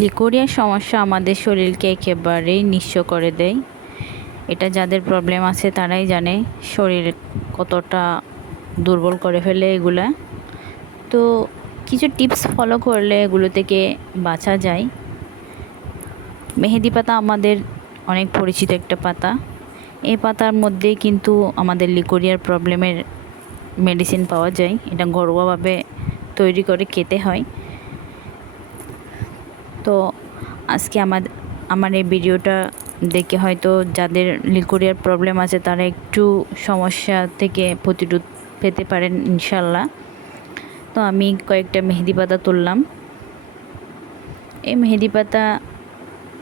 লিকোরিয়ার সমস্যা আমাদের শরীরকে একেবারেই নিঃস্ব করে দেয়। এটা যাদের প্রবলেম আছে তারাই জানে শরীর কতটা দুর্বল করে ফেলে এগুলা। তো কিছু টিপস ফলো করলে এগুলো থেকে বাঁচা যায়। মেহেদি পাতা আমাদের অনেক পরিচিত একটা পাতা। এই পাতার মধ্যে কিন্তু আমাদের লিকোরিয়ার প্রবলেমের মেডিসিন পাওয়া যায়। এটা ঘরোয়াভাবে তৈরি করে খেতে হয়। তো আজকে আমার আমার এই ভিডিওটা দেখে হয়তো যাদের লিকোরিয়ার প্রবলেম আছে তারা একটু সমস্যা থেকে প্রতিরোধ পেতে পারেন ইনশাল্লাহ। তো আমি কয়েকটা মেহেদি পাতা তুললাম। এই মেহেদি পাতা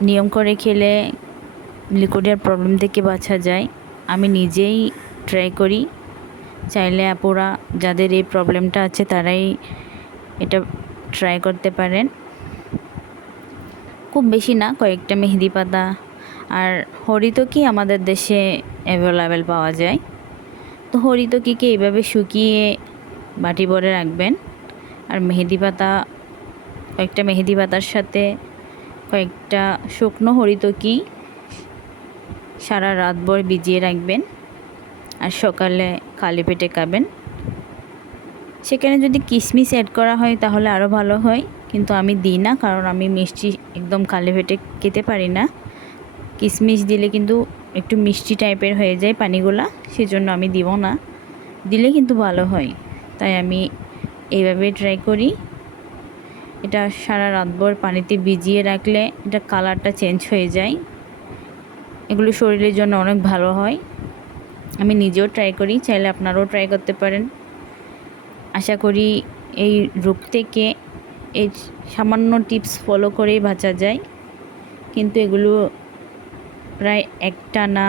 নিয়ম করে খেলে লিকোরিয়ার প্রবলেম থেকে বাঁচা যায়। আমি নিজেই ট্রাই করি। চাইলে আপুরা, যাদের এই প্রবলেমটা আছে তারাই এটা ট্রাই করতে পারেন। খুব বেশি না, কয়েকটা মেহেদি পাতা। আর হরিতকি আমাদের দেশে অ্যাভেলেবেল পাওয়া যায়? তো হরিতকিকে এইভাবে শুকিয়ে বাটি ভরে রাখবেন? আর মেহেদি পাতা, কয়েকটা মেহেদি পাতার সাথে কয়েকটা শুকনো হরিতকি সারা রাত ভর ভিজিয়ে রাখবেন? আর সকালে খালি পেটে খাবেন? সেখানে যদি কিশমিশ অ্যাড করা হয় তাহলে আরও ভালো হয়। কিন্তু আমি দিই না, কারণ আমি মিষ্টি একদম কালে পেটে খেতে পারি না। কিশমিশ দিলে কিন্তু একটু মিষ্টি টাইপের হয়ে যায় পানিগুলা, সেজন্য আমি দিব না। দিলে কিন্তু ভালো হয়। তাই আমি এইভাবে ট্রাই করি। এটা সারা রাতভর পানিতে ভিজিয়ে রাখলে এটা কালারটা চেঞ্জ হয়ে যায়। এগুলো শরীরের জন্য অনেক ভালো হয়। আমি নিজেও ট্রাই করি, চাইলে আপনারাও ট্রাই করতে পারেন। আশা করি এই রোগ থেকে এই সামান্য টিপস ফলো করেই বাঁচা যায়। কিন্তু এগুলো প্রায় একটা না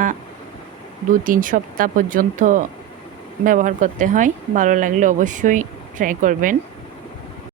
দু তিন সপ্তাহ পর্যন্ত ব্যবহার করতে হয়। ভালো লাগলে অবশ্যই ট্রাই করবেন।